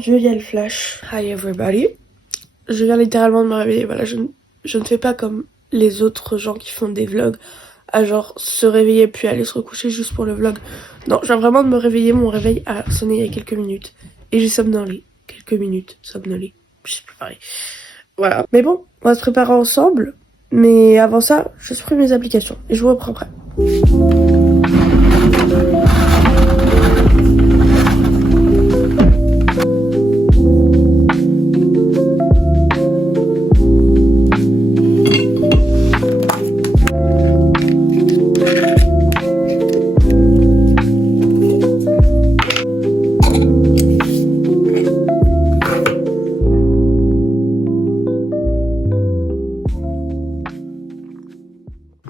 Dieu, il y a le flash. Hi everybody. Je viens littéralement de me réveiller. Voilà, je ne fais pas comme les autres gens qui font des vlogs, à genre se réveiller puis aller se recoucher juste pour le vlog. Non, je viens vraiment de me réveiller. Mon réveil a sonné il y a quelques minutes. Et j'ai somnolé. Quelques minutes, somnolé. Je sais plus pareil. Voilà. Mais bon, on va se préparer ensemble. Mais avant ça, je supprime mes applications. Et je vous reprends après.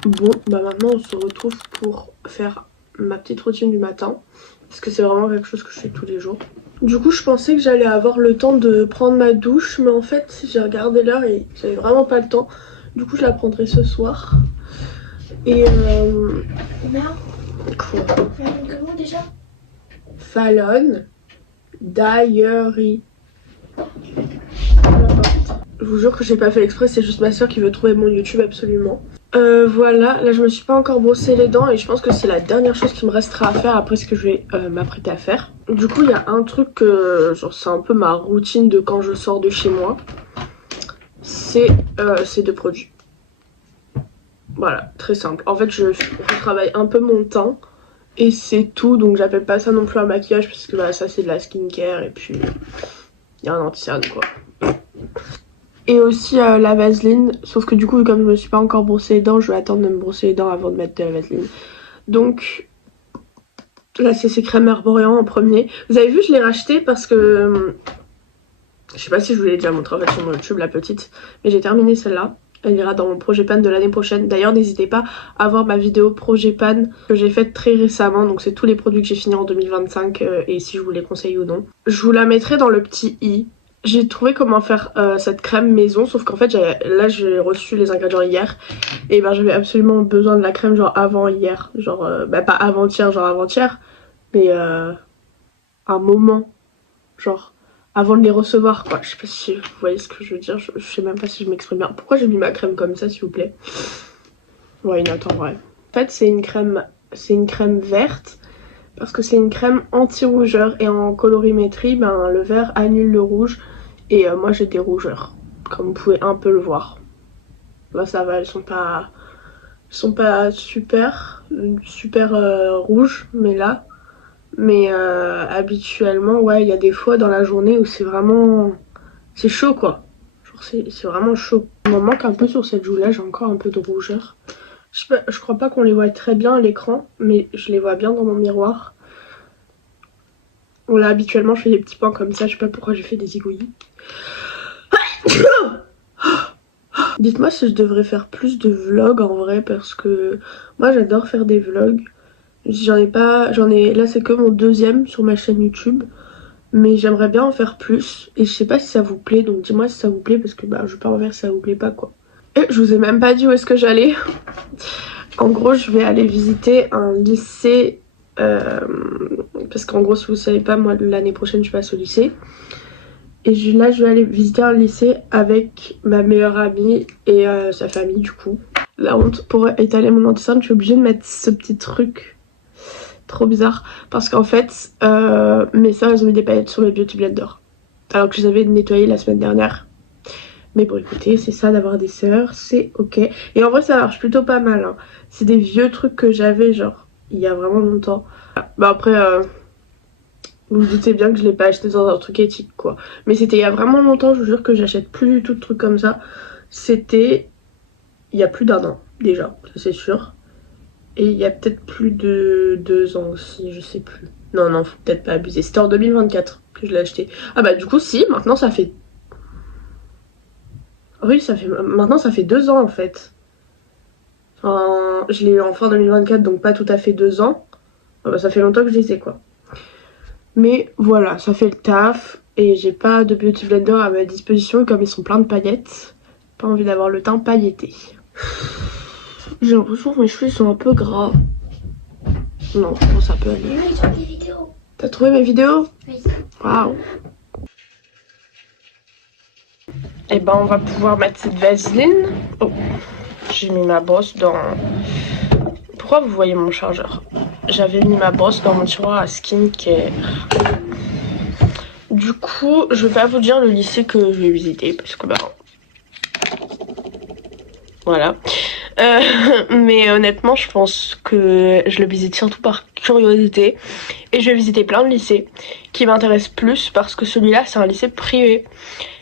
Bon, bah maintenant on se retrouve pour faire ma petite routine du matin. Parce que c'est vraiment quelque chose que je fais tous les jours. Du coup, je pensais que j'allais avoir le temps de prendre ma douche. Mais en fait, j'ai regardé l'heure et j'avais vraiment pas le temps. Du coup, je la prendrai ce soir. Et Merde. Quoi? Comment déjà? Fallon Diary. Je vous jure que j'ai pas fait exprès, c'est juste ma soeur qui veut trouver mon YouTube absolument. Voilà, là je me suis pas encore brossé les dents et je pense que c'est la dernière chose qui me restera à faire après ce que je vais m'apprêter à faire. Du coup il y a un truc, genre c'est un peu ma routine de quand je sors de chez moi. C'est ces deux produits. Voilà, très simple. En fait je travaille un peu mon teint et c'est tout, donc j'appelle pas ça non plus un maquillage parce que bah, ça c'est de la skincare et puis il y a un anti-cerne quoi. Et aussi la vaseline, sauf que du coup comme je me suis pas encore brossé les dents, je vais attendre de me brosser les dents avant de mettre de la vaseline. Donc là c'est ces crèmes Herborian en premier. Vous avez vu, je l'ai racheté parce que je sais pas si je vous l'ai déjà montré en fait sur mon YouTube, la petite, mais j'ai terminé celle-là. Elle ira dans mon projet pan de l'année prochaine. D'ailleurs n'hésitez pas à voir ma vidéo projet pan que j'ai faite très récemment. Donc c'est tous les produits que j'ai fini en 2025 et si je vous les conseille ou non. Je vous la mettrai dans le petit i. J'ai trouvé comment faire cette crème maison, sauf qu'en fait là j'ai reçu les ingrédients hier et ben j'avais absolument besoin de la crème genre avant hier, genre bah pas avant-hier genre avant-hier, mais un moment, genre avant de les recevoir quoi. Je sais pas si vous voyez ce que je veux dire, je sais même pas si je m'exprime bien. Pourquoi j'ai mis ma crème comme ça s'il vous plaît? Ouais, une autre en vrai. En fait c'est une crème verte. Parce que c'est une crème anti-rougeur et en colorimétrie, ben, le vert annule le rouge et moi j'ai des rougeurs, comme vous pouvez un peu le voir. Là ça va, elles sont pas super rouges, mais là. Mais habituellement, ouais, il y a des fois dans la journée où c'est vraiment... c'est chaud quoi. Genre c'est vraiment chaud. Il m'en manque un peu sur cette joue là, j'ai encore un peu de rougeur. Je crois pas qu'on les voit très bien à l'écran, mais je les vois bien dans mon miroir. Bon là habituellement je fais des petits points comme ça, je sais pas pourquoi j'ai fait des zigouillis. Dites-moi si je devrais faire plus de vlogs en vrai parce que moi j'adore faire des vlogs. Là c'est que mon deuxième sur ma chaîne YouTube. Mais j'aimerais bien en faire plus et je sais pas si ça vous plaît, donc dis-moi si ça vous plaît parce que bah je vais pas en faire si ça vous plaît pas quoi. Et je vous ai même pas dit où est-ce que j'allais. En gros je vais aller visiter un lycée. Parce qu'en gros si vous savez pas, moi l'année prochaine je passe au lycée. Et là je vais aller visiter un lycée avec ma meilleure amie et sa famille du coup. La honte, pour étaler mon anti-cerne je suis obligée de mettre ce petit truc trop bizarre. Parce qu'en fait mes soeurs elles ont mis des paillettes sur mes beauty blender. Alors que je les avais nettoyées la semaine dernière. Mais bon écoutez, c'est ça d'avoir des sœurs, c'est ok. Et en vrai ça marche plutôt pas mal hein. C'est des vieux trucs que j'avais genre il y a vraiment longtemps. Bah après vous vous doutez bien que je l'ai pas acheté dans un truc éthique quoi. Mais c'était il y a vraiment longtemps, je vous jure que j'achète plus du tout de trucs comme ça. C'était il y a plus d'un an déjà, ça c'est sûr. Et il y a peut-être plus de 2 ans aussi, je sais plus. Non, faut peut-être pas abuser. C'était en 2024 que je l'ai acheté. Ah bah du coup si, maintenant ça fait... Oui, maintenant ça fait 2 ans en fait. Enfin, je l'ai eu en fin 2024, donc pas tout à fait 2 ans. Ah bah, ça fait longtemps que je les ai quoi. Mais voilà, ça fait le taf. Et j'ai pas de beauty blender à ma disposition, comme ils sont pleins de paillettes. Pas envie d'avoir le teint pailleté. J'ai l'impression que mes cheveux sont un peu gras. Non, bon, ça peut aller. Maman, il trouve des vidéos. T'as trouvé mes vidéos? Oui. Waouh. et ben on va pouvoir mettre cette vaseline. Oh, j'ai mis ma brosse dans... Pourquoi vous voyez mon chargeur? J'avais mis ma brosse dans mon tiroir à skincare. Du coup, je vais pas vous dire le lycée que je vais visiter parce que bah... Voilà. Mais honnêtement, je pense que je le visite surtout par curiosité. Et je vais visiter plein de lycées qui m'intéressent plus parce que celui-là, c'est un lycée privé.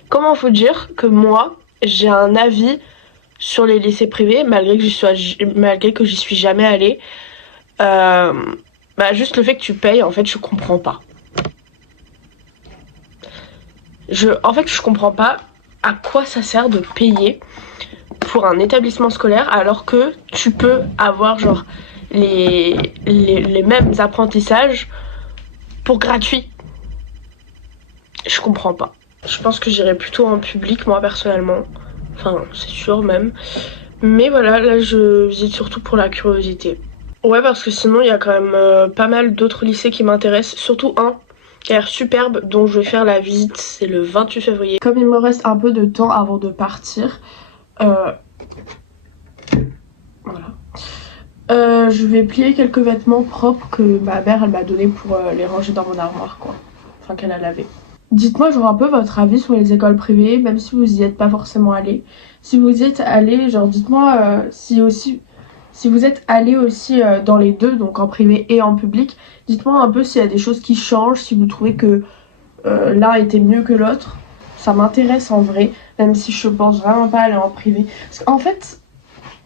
Comment vous dire que moi, j'ai un avis sur les lycées privés malgré que j'y suis jamais allée. Bah juste le fait que tu payes, en fait, je comprends pas. En fait, je comprends pas à quoi ça sert de payer pour un établissement scolaire alors que tu peux avoir genre les mêmes apprentissages pour gratuit. Je comprends pas. Je pense que j'irai plutôt en public moi personnellement. Enfin c'est sûr même. Mais voilà, là je visite surtout pour la curiosité. Ouais, parce que sinon il y a quand même pas mal d'autres lycées qui m'intéressent. Surtout un qui a l'air superbe dont je vais faire la visite, c'est le 28 février. Comme il me reste un peu de temps avant de partir, voilà. Je vais plier quelques vêtements propres que ma mère elle m'a donné pour les ranger dans mon armoire quoi. Enfin qu'elle a lavé. Dites-moi genre un peu votre avis sur les écoles privées, même si vous y êtes pas forcément allé. Si vous y êtes allé, genre dites-moi si vous êtes allé aussi dans les deux, donc en privé et en public, dites-moi un peu s'il y a des choses qui changent, si vous trouvez que l'un était mieux que l'autre. Ça m'intéresse en vrai, même si je pense vraiment pas aller en privé. Parce qu'en fait,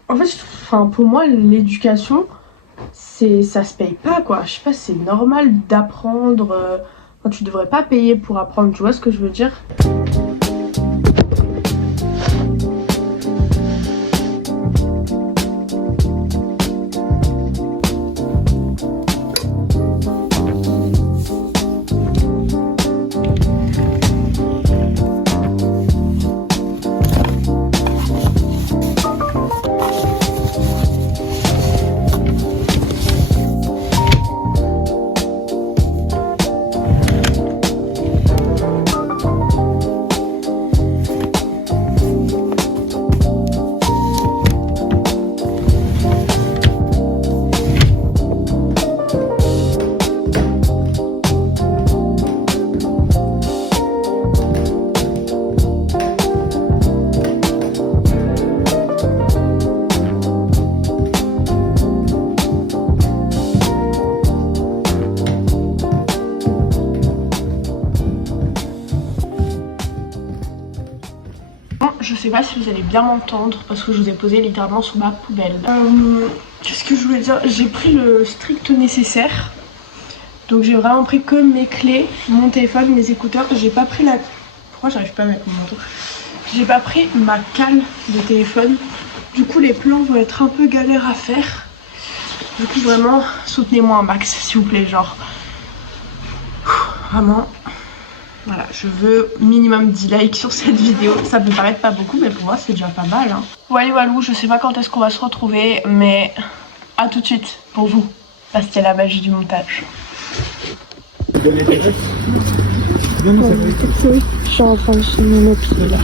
pour moi, l'éducation, ça se paye pas quoi. Je sais pas, c'est normal d'apprendre. Tu devrais pas payer pour apprendre, tu vois ce que je veux dire? Je sais pas si vous allez bien m'entendre parce que je vous ai posé littéralement sous ma poubelle. Qu'est-ce que je voulais dire? J'ai pris le strict nécessaire. Donc j'ai vraiment pris que mes clés, mon téléphone, mes écouteurs. J'ai pas pris la... Pourquoi j'arrive pas à mettre mon manteau? J'ai pas pris ma cale de téléphone. Du coup les plans vont être un peu galères à faire. Du coup vraiment soutenez-moi un max s'il vous plaît, genre. Vraiment. Voilà, je veux minimum 10 likes sur cette vidéo. Ça peut paraître pas beaucoup, mais pour moi c'est déjà pas mal. Hein. Walou, je sais pas quand est-ce qu'on va se retrouver, mais à tout de suite pour vous, parce qu'il y a la magie du montage. Je suis en train de finir mes pieds là.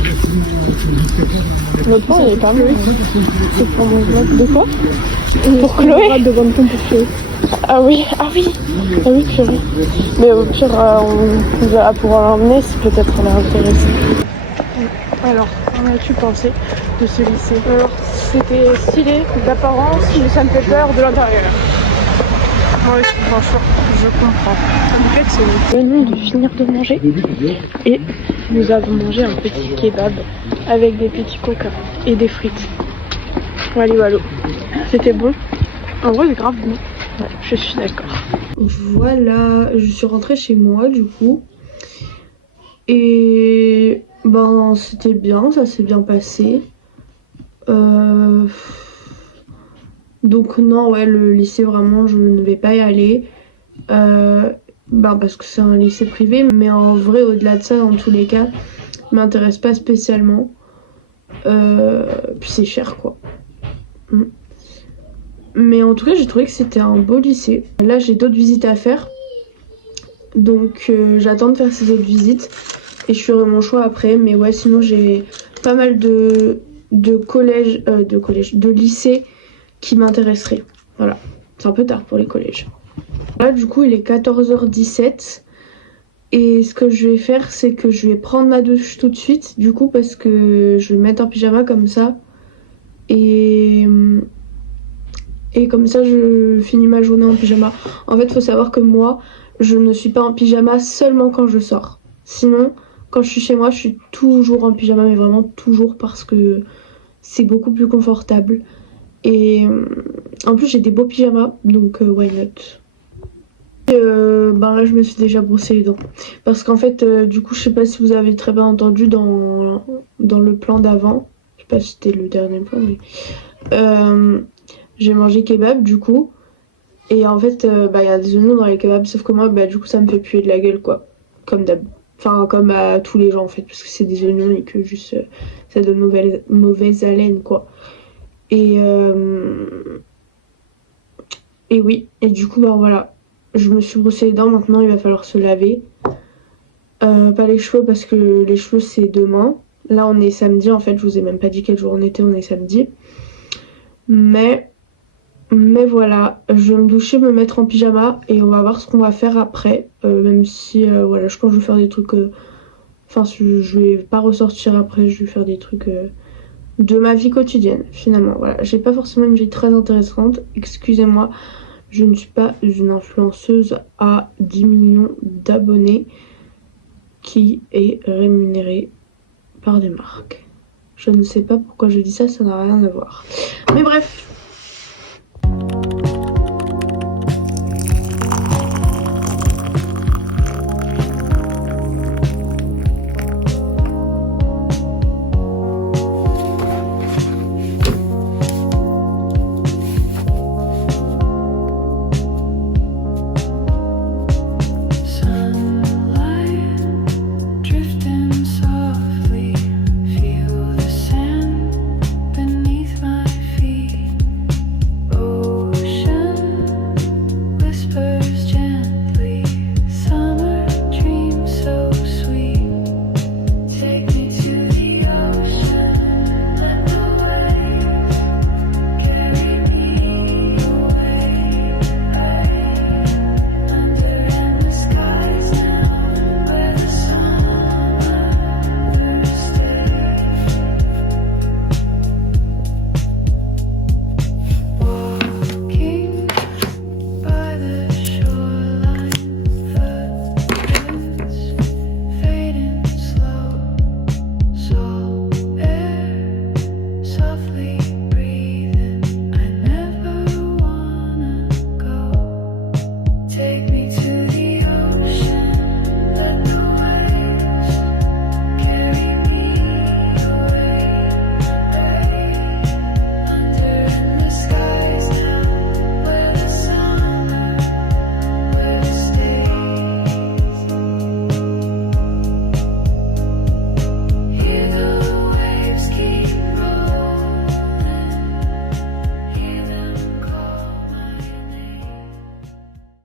Votre plan il est pas mal. C'est pour mon vlog. De quoi? Pour Chloé? De bonne pour Chloé. Ah oui, purée. Mais au pire, on verra pour l'emmener si peut-être elle est intéressée. Alors, qu'en as-tu pensé de ce lycée? Alors, c'était stylé d'apparence, mais ça me fait peur de l'intérieur. Oui, franchement, je comprends. En fait, c'est le nom de finir de manger. Et nous avons mangé un petit kebab avec des petits coca et des frites. Walou. C'était bon. En vrai, c'est grave bon. Ouais, je suis d'accord. Voilà, je suis rentrée chez moi du coup. Et ben c'était bien, ça s'est bien passé. Donc non, ouais, le lycée vraiment je ne vais pas y aller. Parce que c'est un lycée privé, mais en vrai au-delà de ça, dans tous les cas, m'intéresse pas spécialement. Puis c'est cher quoi. Mais en tout cas j'ai trouvé que c'était un beau lycée. Là j'ai d'autres visites à faire. Donc j'attends de faire ces autres visites. Et je ferai mon choix après. Mais ouais sinon j'ai pas mal de lycées qui m'intéresseraient. Voilà, c'est un peu tard pour les collèges. Là du coup il est 14h17 et ce que je vais faire c'est que je vais prendre ma douche tout de suite du coup parce que je vais me mettre en pyjama comme ça et comme ça je finis ma journée en pyjama. En fait faut savoir que moi je ne suis pas en pyjama seulement quand je sors. Sinon quand je suis chez moi je suis toujours en pyjama, mais vraiment toujours, parce que c'est beaucoup plus confortable. Et en plus j'ai des beaux pyjamas donc why not. Ben là je me suis déjà brossé les dents parce qu'en fait du coup je sais pas si vous avez très bien entendu dans le plan d'avant, je sais pas si c'était le dernier plan, mais j'ai mangé kebab du coup et en fait bah il y a des oignons dans les kebabs, sauf que moi bah du coup ça me fait puer de la gueule quoi, comme d'hab, enfin comme à tous les gens en fait, parce que c'est des oignons et que juste ça donne mauvaise haleine quoi. Et oui, et du coup bah voilà, je me suis brossé les dents, maintenant il va falloir se laver. Pas les cheveux parce que les cheveux c'est demain. Là on est samedi en fait, je vous ai même pas dit quel jour on était, on est samedi. Mais voilà, je vais me doucher, me mettre en pyjama et on va voir ce qu'on va faire après. Même si voilà, je pense que je vais faire des trucs... Enfin je vais pas ressortir après, je vais faire des trucs de ma vie quotidienne finalement. Voilà, j'ai pas forcément une vie très intéressante, excusez-moi. Je ne suis pas une influenceuse à 10 millions d'abonnés qui est rémunérée par des marques. Je ne sais pas pourquoi je dis ça, ça n'a rien à voir. Mais bref.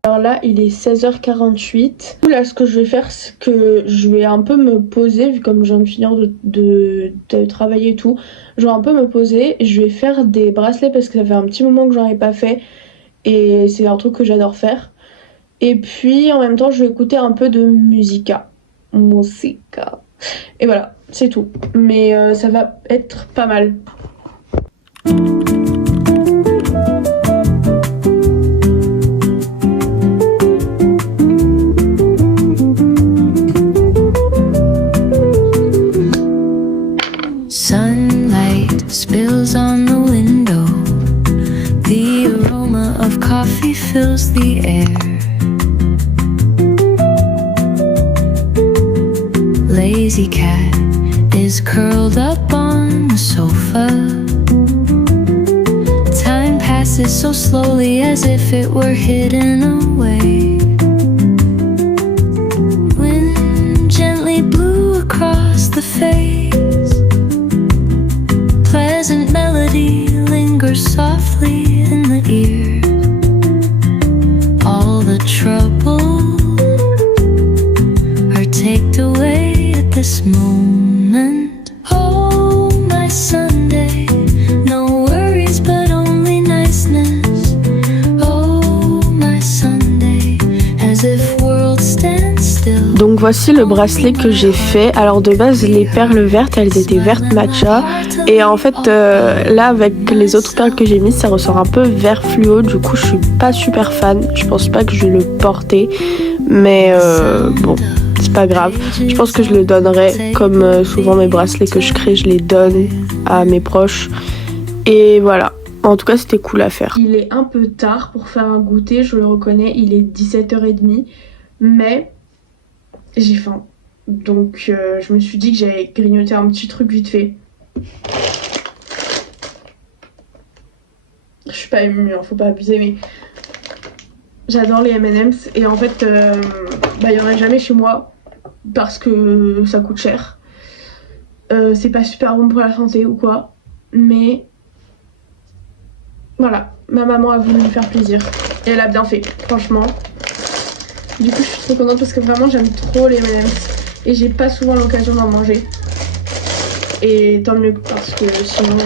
Alors là il est 16h48. Là ce que je vais faire c'est que je vais un peu me poser, vu comme je viens de finir de travailler et tout. Je vais un peu me poser, je vais faire des bracelets parce que ça fait un petit moment que j'en ai pas fait. Et c'est un truc que j'adore faire. Et puis en même temps je vais écouter un peu de musica. Et voilà, c'est tout. Mais ça va être pas mal. Sunlight spills on the window. The aroma of coffee fills the air. Lazy cat is curled up on the sofa. Time passes so slowly as if it were hidden away. Wind gently blew across the face. Pleasant melody lingers softly in the ear. All the trouble are taken away at this moment. Oh, voici le bracelet que j'ai fait. Alors de base les perles vertes elles étaient vertes matcha et en fait là avec les autres perles que j'ai mises ça ressort un peu vert fluo, du coup je suis pas super fan, je pense pas que je vais le porter mais bon c'est pas grave, je pense que je le donnerai comme souvent mes bracelets que je crée je les donne à mes proches et voilà. En tout cas c'était cool à faire. Il est un peu tard pour faire un goûter, je le reconnais, il est 17h30 mais j'ai faim. Donc je me suis dit que j'allais grignoter un petit truc vite fait. Je suis pas émue, hein, faut pas abuser mais j'adore les M&M's et en fait y en a jamais chez moi parce que ça coûte cher. C'est pas super bon pour la santé ou quoi mais voilà, ma maman a voulu me faire plaisir et elle a bien fait, franchement. Du coup je suis trop contente parce que vraiment j'aime trop les M&M's et j'ai pas souvent l'occasion d'en manger. Et tant mieux parce que sinon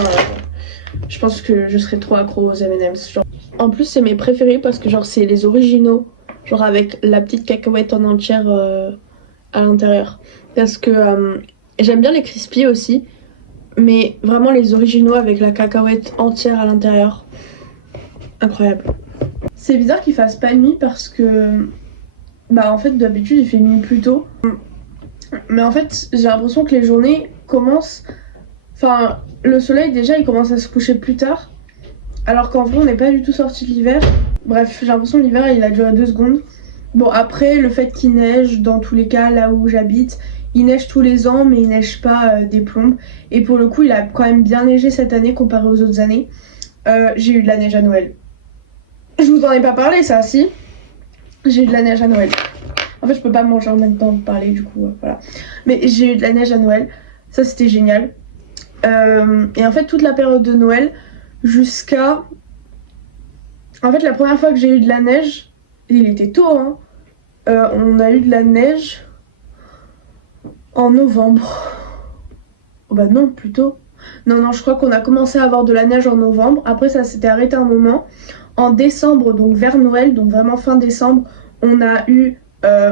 je pense que je serais trop accro aux M&M's. Genre. En plus c'est mes préférés parce que genre c'est les originaux, genre avec la petite cacahuète en entière à l'intérieur. Parce que j'aime bien les crispy aussi, mais vraiment les originaux avec la cacahuète entière à l'intérieur. Incroyable. C'est bizarre qu'il fasse pas nuit parce que en fait d'habitude il fait nuit plus tôt. Mais en fait j'ai l'impression que les journées commencent... Enfin le soleil déjà il commence à se coucher plus tard. Alors qu'en vrai on n'est pas du tout sorti de l'hiver. Bref j'ai l'impression que l'hiver il a duré 2 secondes. Bon après le fait qu'il neige dans tous les cas là où j'habite, il neige tous les ans mais il neige pas des plombes. Et pour le coup il a quand même bien neigé cette année comparé aux autres années. J'ai eu de la neige à Noël. Je vous en ai pas parlé ça si. J'ai eu de la neige à Noël. En fait je peux pas manger en même temps que parler du coup voilà. Mais j'ai eu de la neige à Noël. Ça c'était génial. Et en fait toute la période de Noël jusqu'à... En fait la première fois que j'ai eu de la neige, il était tôt hein. On a eu de la neige en novembre. Oh bah non plutôt. Non je crois qu'on a commencé à avoir de la neige en novembre. Après ça s'était arrêté un moment. En décembre donc vers Noël, donc vraiment fin décembre, on a eu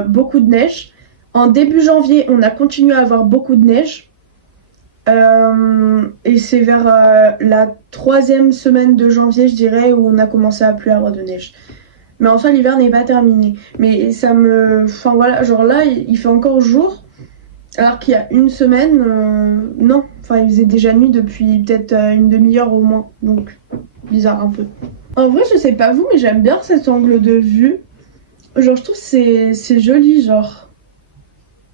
beaucoup de neige. En début janvier on a continué à avoir beaucoup de neige. Et c'est vers la 3e semaine de janvier je dirais où on a commencé à plus avoir de neige. Mais en soi l'hiver n'est pas terminé. Mais ça me... Enfin voilà, genre là il fait encore jour. Alors qu'il y a une semaine, non. Enfin il faisait déjà nuit depuis peut-être une demi-heure au moins. Donc bizarre un peu. En vrai je sais pas vous mais j'aime bien cet angle de vue. Genre je trouve c'est joli genre.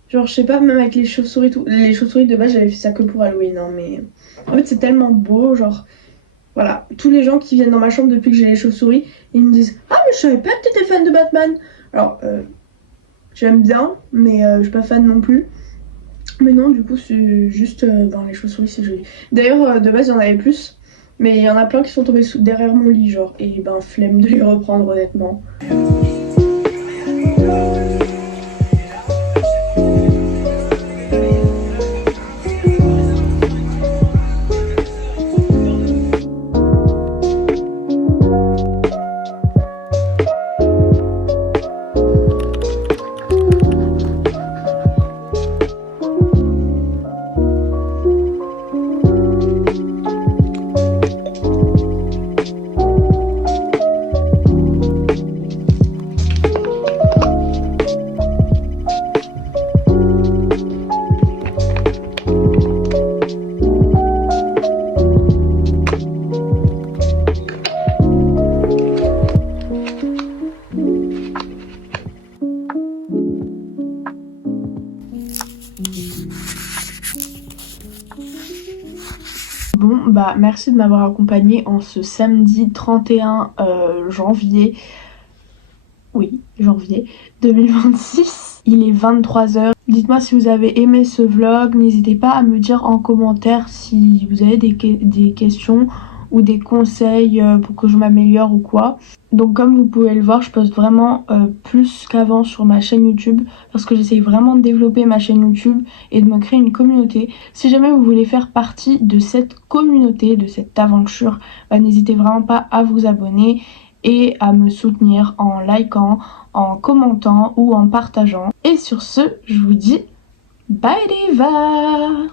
Genre je sais pas, même avec les chauves-souris tout. Les chauves-souris de base j'avais fait ça que pour Halloween hein, mais en fait c'est tellement beau genre. Voilà, tous les gens qui viennent dans ma chambre depuis que j'ai les chauves-souris, ils me disent ah mais je savais pas que t'étais fan de Batman. Alors j'aime bien mais je suis pas fan non plus. Mais non du coup c'est juste les chauves-souris c'est joli. D'ailleurs de base il y en avait plus. Mais il y en a plein qui sont tombés derrière mon lit genre. Et flemme de les reprendre honnêtement. Bon merci de m'avoir accompagnée en ce samedi 31 janvier. Oui, janvier 2026. Il est 23h. Dites-moi si vous avez aimé ce vlog. N'hésitez pas à me dire en commentaire si vous avez des questions ou des conseils pour que je m'améliore ou quoi. Donc comme vous pouvez le voir, je poste vraiment plus qu'avant sur ma chaîne YouTube parce que j'essaye vraiment de développer ma chaîne YouTube et de me créer une communauté. Si jamais vous voulez faire partie de cette communauté, de cette aventure, n'hésitez vraiment pas à vous abonner et à me soutenir en likant, en commentant ou en partageant. Et sur ce, je vous dis bye Diva!